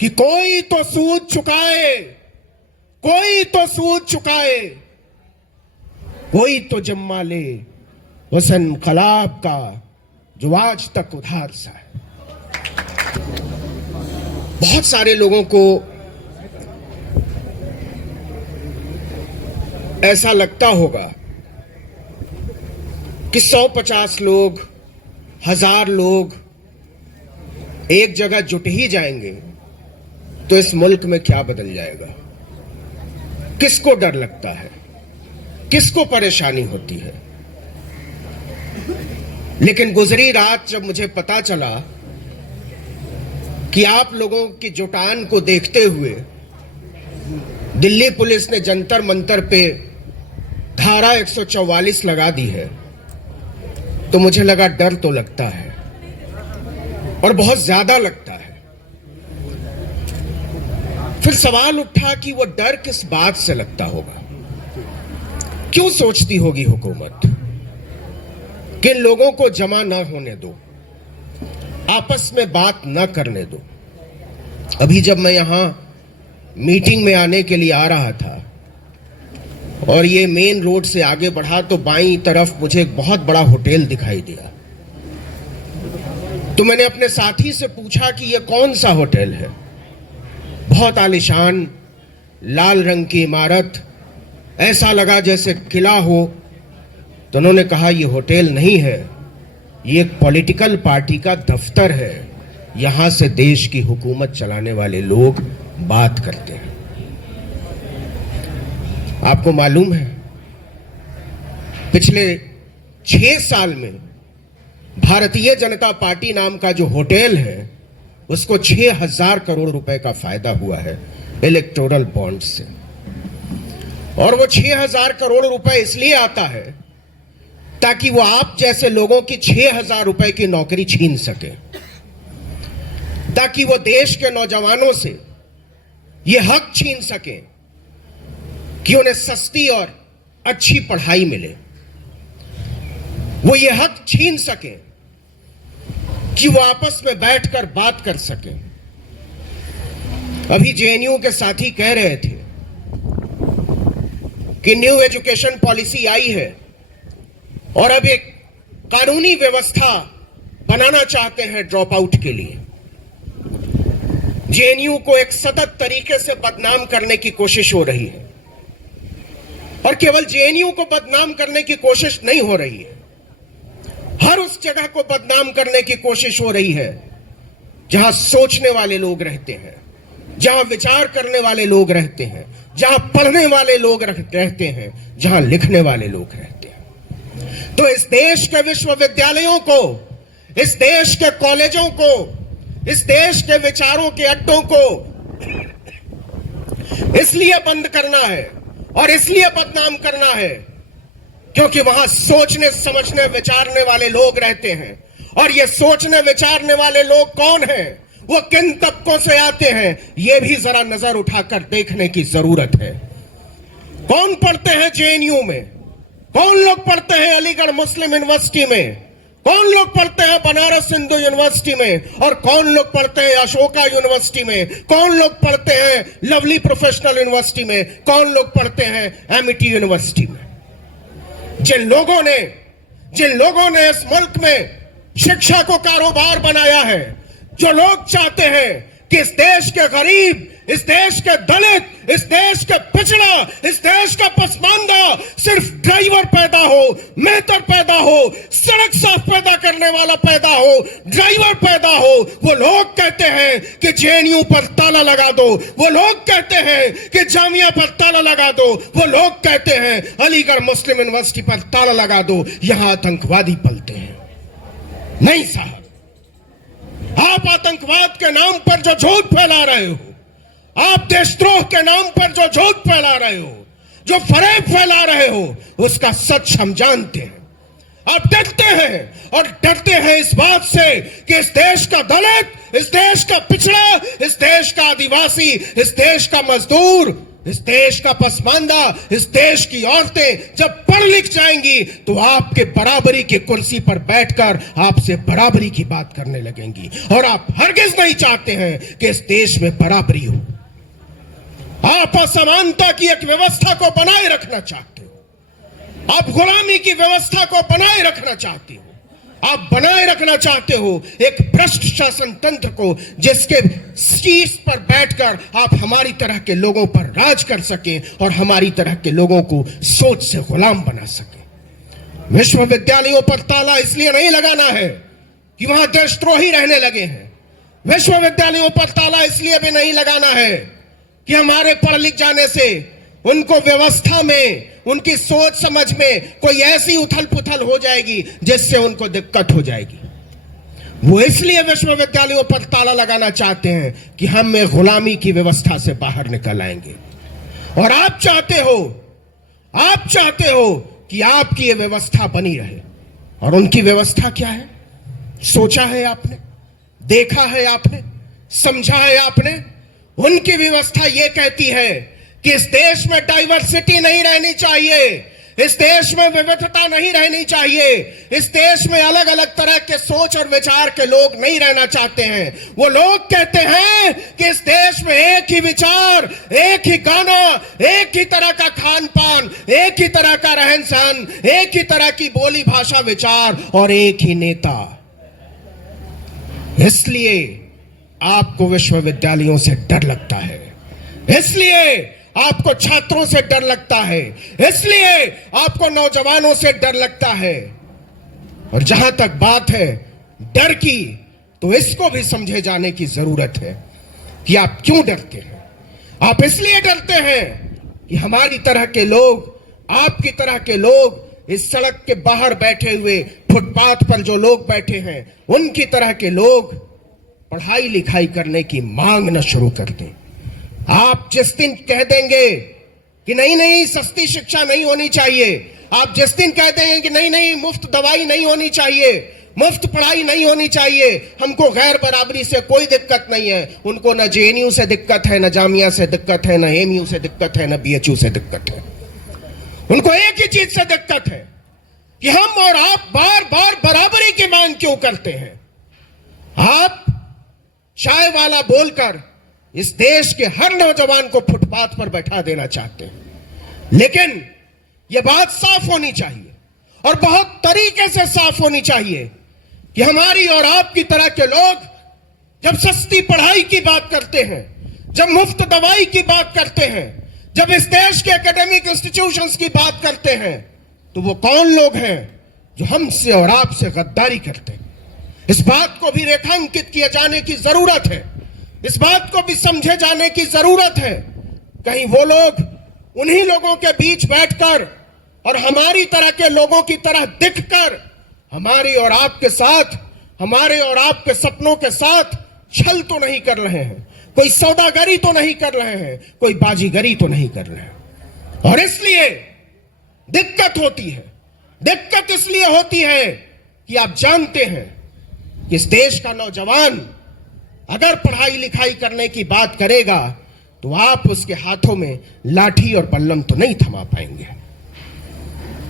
कि कोई तो सूद चुकाए, कोई तो सूद चुकाए, कोई तो जिम्मा ले उस इनकलाब का जो आज तक उधार सा है। बहुत सारे लोगों को ऐसा लगता होगा कि 150 लोग, 1000 लोग एक जगह जुट ही जाएंगे तो इस मुल्क में क्या बदल जाएगा। किसको डर लगता है, किसको परेशानी होती है। लेकिन गुजरी रात जब मुझे पता चला कि आप लोगों की जुटान को देखते हुए दिल्ली पुलिस ने जंतर मंतर पे धारा 144 लगा दी है, तो मुझे लगा डर तो लगता है और बहुत ज्यादा लगता है। फिर सवाल उठा कि वो डर किस बात से लगता होगा। क्यों सोचती होगी हुकूमत कि लोगों को जमा ना होने दो, आपस में बात ना करने दो। अभी जब मैं यहां मीटिंग में आने के लिए आ रहा था और ये मेन रोड से आगे बढ़ा तो बाईं तरफ मुझे एक बहुत बड़ा होटल दिखाई दिया। तो मैंने अपने साथी से पूछा कि ये कौन सा होटल है। बहुत आलीशान लाल रंग की इमारत, ऐसा लगा जैसे किला हो। तो उन्होंने कहा ये होटल नहीं है, ये एक पॉलिटिकल पार्टी का दफ्तर है, यहां से देश की हुकूमत चलाने वाले लोग बात करते हैं। आपको मालूम है पिछले 6 साल में भारतीय जनता पार्टी नाम का जो होटल है उसको 6000 करोड़ रुपए का फायदा हुआ है इलेक्टोरल बॉन्ड से। और वो 6000 करोड़ रुपए इसलिए आता है ताकि वो आप जैसे लोगों की 6000 रुपए की नौकरी छीन सके, ताकि वो देश के नौजवानों से ये हक छीन सके कि उन्हें सस्ती और अच्छी पढ़ाई मिले। वो ये हक छीन सके कि वो आपस में बैठकर बात कर सके। अभी जेएनयू के साथी कह रहे थे कि न्यू एजुकेशन पॉलिसी आई है और अब एक कानूनी व्यवस्था बनाना चाहते हैं ड्रॉप आउट के लिए। जेएनयू को एक सतत तरीके से बदनाम करने की कोशिश हो रही है और केवल जेएनयू को बदनाम करने की कोशिश नहीं हो रही है, हर उस जगह को बदनाम करने की कोशिश हो रही है जहां सोचने वाले लोग रहते हैं, जहां विचार करने वाले लोग रहते हैं, जहां पढ़ने वाले लोग रहते हैं, जहां लिखने वाले लोग रहते हैं। तो इस देश के विश्वविद्यालयों को, इस देश के कॉलेजों को, इस देश के विचारों के अड्डों को इसलिए बंद करना है और इसलिए बदनाम करना है क्योंकि वहां सोचने समझने विचारने वाले लोग रहते हैं। और ये सोचने विचारने वाले लोग कौन हैं, वो किन तबकों से आते हैं, ये भी जरा नजर उठाकर देखने की जरूरत है। कौन पढ़ते हैं जेएनयू में, कौन लोग पढ़ते हैं अलीगढ़ मुस्लिम यूनिवर्सिटी में, कौन लोग पढ़ते हैं बनारस हिंदू यूनिवर्सिटी में, और कौन लोग पढ़ते हैं अशोका यूनिवर्सिटी में, कौन लोग पढ़ते हैं लवली प्रोफेशनल यूनिवर्सिटी में, कौन लोग पढ़ते हैं एमिटी यूनिवर्सिटी में। जिन लोगों ने इस मुल्क में शिक्षा को कारोबार बनाया है, जो लोग चाहते हैं कि इस देश के गरीब, इस देश के दलित, इस देश के पिछड़ा, इस देश का पसमानदा सिर्फ ड्राइवर पैदा हो, मेहतर पैदा हो, सड़क साफ पैदा करने वाला पैदा हो, ड्राइवर पैदा हो, वो लोग कहते हैं कि जेएनयू पर ताला लगा दो, वो लोग कहते हैं कि जामिया पर ताला लगा दो, वो लोग कहते हैं अलीगढ़ मुस्लिम यूनिवर्सिटी पर ताला लगा दो, यहां आतंकवादी पलते हैं। नहीं साहब, आप आतंकवाद के नाम पर जो झूठ फैला रहे हो, आप देशद्रोह के नाम पर जो झूठ फैला रहे हो, जो फरेब फैला रहे हो, उसका सच हम जानते हैं। आप डरते हैं और डरते हैं इस बात से कि इस देश का दलित, इस देश का पिछड़ा, इस देश का आदिवासी, इस देश का मजदूर इस देश का पसमानदा, इस देश की औरतें जब पढ़ लिख जाएंगी तो आपके बराबरी की कुर्सी पर बैठकर आपसे बराबरी की बात करने लगेंगी। और आप हरगिज नहीं चाहते हैं कि इस देश में बराबरी हो। आप असमानता की एक व्यवस्था को बनाए रखना चाहते हो। आप गुलामी की व्यवस्था को बनाए रखना चाहते हो। आप बनाए रखना चाहते हो एक भ्रष्ट शासन तंत्र को, जिसके शीर्ष पर बैठकर आप हमारी तरह के लोगों पर राज कर सकें और हमारी तरह के लोगों को सोच से गुलाम बना सकें। विश्वविद्यालयों पर ताला इसलिए नहीं लगाना है कि वहां देशद्रोही रहने लगे हैं। विश्वविद्यालयों पर ताला इसलिए भी नहीं लगाना है कि हमारे पढ़ लिख जाने से उनको व्यवस्था में, उनकी सोच समझ में कोई ऐसी उथल पुथल हो जाएगी जिससे उनको दिक्कत हो जाएगी। वो इसलिए विश्वविद्यालयों पर ताला लगाना चाहते हैं कि हम गुलामी की व्यवस्था से बाहर निकल आएंगे। और आप चाहते हो कि आपकी ये व्यवस्था बनी रहे। और उनकी व्यवस्था क्या है? सोचा है आपने? देखा है आपने? समझा है आपने? उनकी व्यवस्था ये कहती है कि इस देश में डाइवर्सिटी नहीं रहनी चाहिए, इस देश में विविधता नहीं रहनी चाहिए, इस देश में अलग अलग तरह के सोच और विचार के लोग नहीं रहना चाहते हैं। वो लोग कहते हैं कि इस देश में एक ही विचार, एक ही गाना, एक ही तरह का खान पान, एक ही तरह का रहन सहन, एक ही तरह की बोली भाषा विचार और एक ही नेता। इसलिए आपको विश्वविद्यालयों से डर लगता है, इसलिए आपको छात्रों से डर लगता है, इसलिए आपको नौजवानों से डर लगता है। और जहां तक बात है डर की, तो इसको भी समझे जाने की जरूरत है कि आप क्यों डरते हैं। आप इसलिए डरते हैं कि हमारी तरह के लोग, आपकी तरह के लोग, इस सड़क के बाहर बैठे हुए, फुटपाथ पर जो लोग बैठे हैं, उनकी तरह के लोग पढ़ाई लिखाई करने की मांग न शुरू कर दें। आप जिस दिन कह देंगे कि नहीं सस्ती शिक्षा नहीं होनी चाहिए, आप जिस दिन कह देंगे कि नहीं मुफ्त दवाई नहीं होनी चाहिए, मुफ्त पढ़ाई नहीं होनी चाहिए, हमको गैर बराबरी से कोई दिक्कत नहीं है, उनको न जेएनयू से दिक्कत है, न जामिया से दिक्कत है, न एमयू से दिक्कत है, न बीएचयू से दिक्कत है। उनको एक ही चीज से दिक्कत है कि हम और आप बार बार बराबरी की मांग क्यों करते हैं। आप चाय वाला बोलकर इस देश के हर नौजवान को फुटपाथ पर बैठा देना चाहते हैं। लेकिन यह बात साफ होनी चाहिए और बहुत तरीके से साफ होनी चाहिए कि हमारी और आपकी तरह के लोग जब सस्ती पढ़ाई की बात करते हैं, जब मुफ्त दवाई की बात करते हैं, जब इस देश के एकेडमिक इंस्टीट्यूशंस की बात करते हैं, तो वो कौन लोग हैं जो हमसे और आपसे गद्दारी करते हैं। इस बात को भी रेखांकित किए जाने की जरूरत है, इस बात को भी समझे जाने की जरूरत है। कहीं वो लोग उन्हीं लोगों के बीच बैठकर और हमारी तरह के लोगों की तरह दिखकर हमारी और आपके साथ, हमारे और आपके सपनों के साथ छल तो नहीं कर रहे हैं, कोई सौदागरी तो नहीं कर रहे हैं, कोई बाजीगरी तो नहीं कर रहे हैं। और इसलिए दिक्कत होती है। दिक्कत इसलिए होती है कि आप जानते हैं कि इस देश का नौजवान अगर पढ़ाई लिखाई करने की बात करेगा तो आप उसके हाथों में लाठी और बल्लम तो नहीं थमा पाएंगे।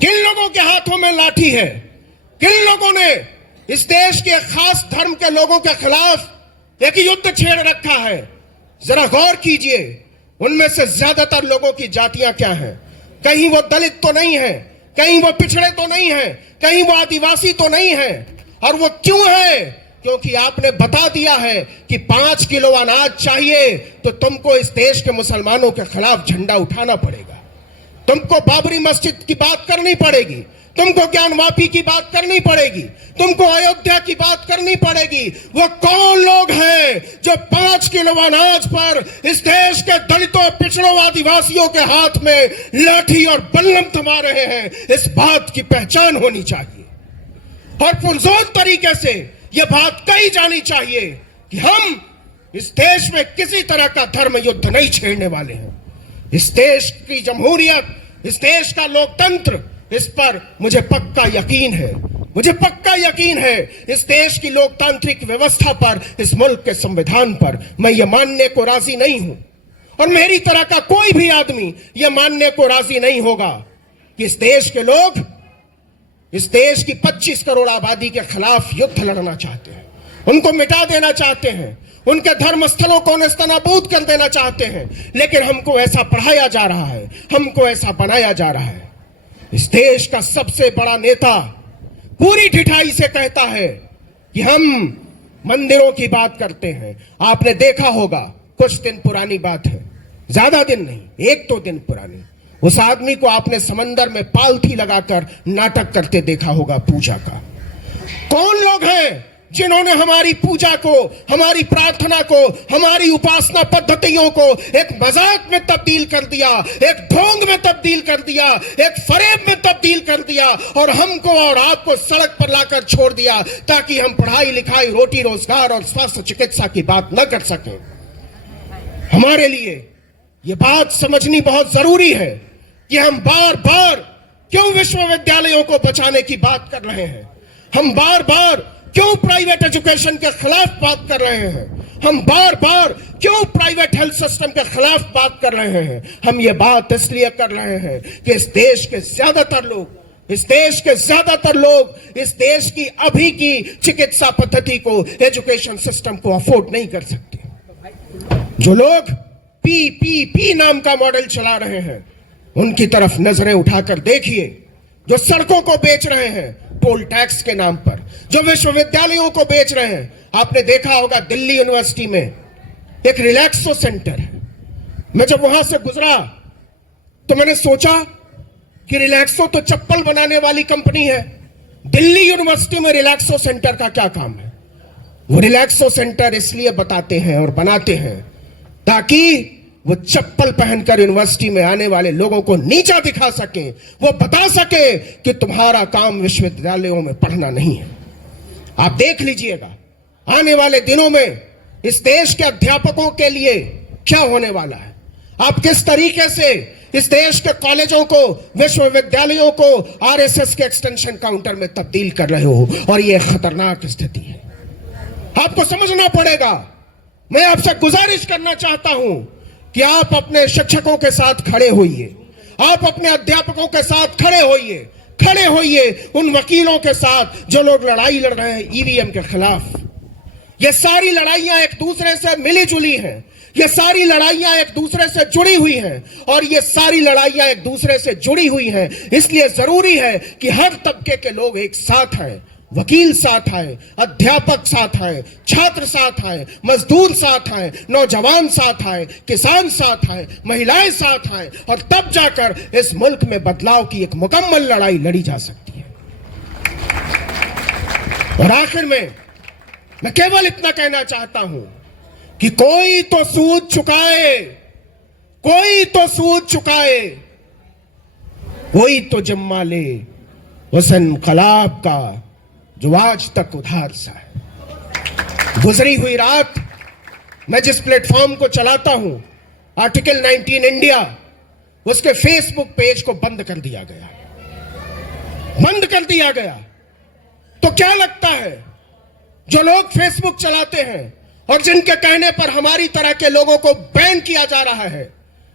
किन लोगों के हाथों में लाठी है? किन लोगों ने इस देश के खास धर्म के लोगों के खिलाफ एक युद्ध छेड़ रखा है? जरा गौर कीजिए, उनमें से ज्यादातर लोगों की जातियां क्या हैं? कहीं वो दलित तो नहीं है, कहीं वो पिछड़े तो नहीं है, कहीं वो आदिवासी तो नहीं है। और वो क्यों है? क्योंकि आपने बता दिया है कि 5 किलो अनाज चाहिए तो तुमको इस देश के मुसलमानों के खिलाफ झंडा उठाना पड़ेगा, तुमको बाबरी मस्जिद की बात करनी पड़ेगी, तुमको ज्ञानवापी की बात करनी पड़ेगी, तुमको अयोध्या की बात करनी पड़ेगी। वो कौन लोग हैं जो 5 किलो अनाज पर इस देश के दलितों, पिछड़ों, आदिवासियों के हाथ में लाठी और बल्लम थमा रहे हैं? इस बात की पहचान होनी चाहिए और पुरजोर तरीके से यह बात कही जानी चाहिए कि हम इस देश में किसी तरह का धर्म युद्ध नहीं छेड़ने वाले हैं। इस देश की जमहूरियत, इस देश का लोकतंत्र, इस पर मुझे पक्का यकीन है, मुझे पक्का यकीन है। इस देश की लोकतांत्रिक व्यवस्था पर, इस मुल्क के संविधान पर मैं ये मानने को राजी नहीं हूं और मेरी तरह का कोई भी आदमी यह मानने को राजी नहीं होगा कि इस देश के लोग इस देश की 25 करोड़ आबादी के खिलाफ युद्ध लड़ना चाहते हैं, उनको मिटा देना चाहते हैं, उनके धर्म स्थलों को नेस्तनाबूद कर देना चाहते हैं। लेकिन हमको ऐसा पढ़ाया जा रहा है, हमको ऐसा बनाया जा रहा है। इस देश का सबसे बड़ा नेता पूरी ढिठाई से कहता है कि हम मंदिरों की बात करते हैं। आपने देखा होगा, कुछ दिन पुरानी बात है, ज्यादा दिन नहीं, 1-2 दिन पुरानी, उस आदमी को आपने समंदर में पालथी लगाकर नाटक करते देखा होगा पूजा का। कौन लोग हैं जिन्होंने हमारी पूजा को, हमारी प्रार्थना को, हमारी उपासना पद्धतियों को एक मजाक में तब्दील कर दिया, एक ढोंग में तब्दील कर दिया, एक फरेब में तब्दील कर दिया और हमको और आपको सड़क पर लाकर छोड़ दिया ताकि हम पढ़ाई लिखाई, रोटी रोजगार और स्वास्थ्य चिकित्सा की बात न कर सकें। हमारे लिए यह बात समझनी बहुत जरूरी है कि हम बार बार क्यों विश्वविद्यालयों को बचाने की बात कर रहे हैं, हम बार बार क्यों प्राइवेट एजुकेशन के खिलाफ बात कर रहे हैं, हम बार बार क्यों प्राइवेट हेल्थ सिस्टम के खिलाफ बात कर रहे हैं। हम ये बात इसलिए कर रहे हैं कि इस देश के ज्यादातर लोग इस देश की अभी की चिकित्सा पद्धति को, एजुकेशन सिस्टम को अफोर्ड नहीं कर सकते। जो लोग पीपीपी नाम का मॉडल चला रहे हैं उनकी तरफ नजरें उठाकर देखिए। जो सड़कों को बेच रहे हैं टोल टैक्स के नाम पर, जो विश्वविद्यालयों को बेच रहे हैं, आपने देखा होगा दिल्ली यूनिवर्सिटी में एक रिलैक्सो सेंटर है। मैं जब वहां से गुजरा तो मैंने सोचा कि रिलैक्सो तो चप्पल बनाने वाली कंपनी है, दिल्ली यूनिवर्सिटी में रिलैक्सो सेंटर का क्या काम है। वो रिलैक्सो सेंटर इसलिए बताते हैं और बनाते हैं ताकि वो चप्पल पहनकर यूनिवर्सिटी में आने वाले लोगों को नीचा दिखा सके, वो बता सके कि तुम्हारा काम विश्वविद्यालयों में पढ़ना नहीं है। आप देख लीजिएगा आने वाले दिनों में इस देश के अध्यापकों के लिए क्या होने वाला है। आप किस तरीके से इस देश के कॉलेजों को, विश्वविद्यालयों को आरएसएस के एक्सटेंशन काउंटर में तब्दील कर रहे हो, और यह खतरनाक स्थिति है। आपको समझना पड़ेगा। मैं आपसे गुजारिश करना चाहता हूं कि आप अपने शिक्षकों के साथ खड़े होइए, आप अपने अध्यापकों के साथ खड़े होइए उन वकीलों के साथ जो लोग लड़ाई लड़ रहे हैं ईवीएम के खिलाफ। ये सारी लड़ाइयां एक दूसरे से मिली जुली हैं, ये सारी लड़ाइयां एक दूसरे से जुड़ी हुई हैं, और ये सारी लड़ाइयां एक दूसरे से जुड़ी हुई हैं। इसलिए जरूरी है कि हर तबके के लोग एक साथ आए, वकील साथ आए, अध्यापक साथ आए, छात्र साथ आए, मजदूर साथ आए, नौजवान साथ आए, किसान साथ आए, महिलाएं साथ आए, और तब जाकर इस मुल्क में बदलाव की एक मुकम्मल लड़ाई लड़ी जा सकती है। और आखिर में मैं केवल इतना कहना चाहता हूं कि कोई तो सूद चुकाए, कोई तो जिम्मा ले उस इनकलाब का जो आज तक उधार सा है। गुजरी हुई रात मैं जिस प्लेटफॉर्म को चलाता हूं, आर्टिकल 19 इंडिया, उसके फेसबुक पेज को बंद कर दिया गया। तो क्या लगता है जो लोग फेसबुक चलाते हैं और जिनके कहने पर हमारी तरह के लोगों को बैन किया जा रहा है,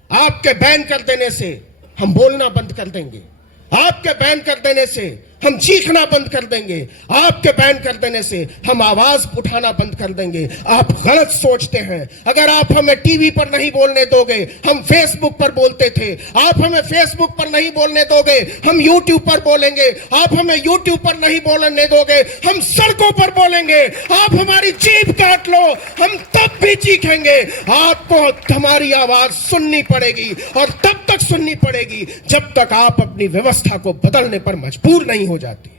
आपके बैन कर देने से हम बोलना बंद कर देंगे, आपके बैन कर देने से हम चीखना बंद कर देंगे, आपके बैन कर देने से हम आवाज उठाना बंद कर देंगे। आप गलत सोचते हैं। अगर आप हमें टीवी पर नहीं बोलने दोगे, हम फेसबुक पर बोलते थे। आप हमें फेसबुक पर नहीं बोलने दोगे, हम यूट्यूब पर बोलेंगे। आप हमें यूट्यूब पर नहीं बोलने दोगे, हम सड़कों पर बोलेंगे। आप हमारी जीभ काट लो, हम तब भी चीखेंगे। आपको हमारी आवाज सुननी पड़ेगी, और तब तक सुननी पड़ेगी जब तक आप अपनी व्यवस्था को बदलने पर मजबूर नहीं हो जाती।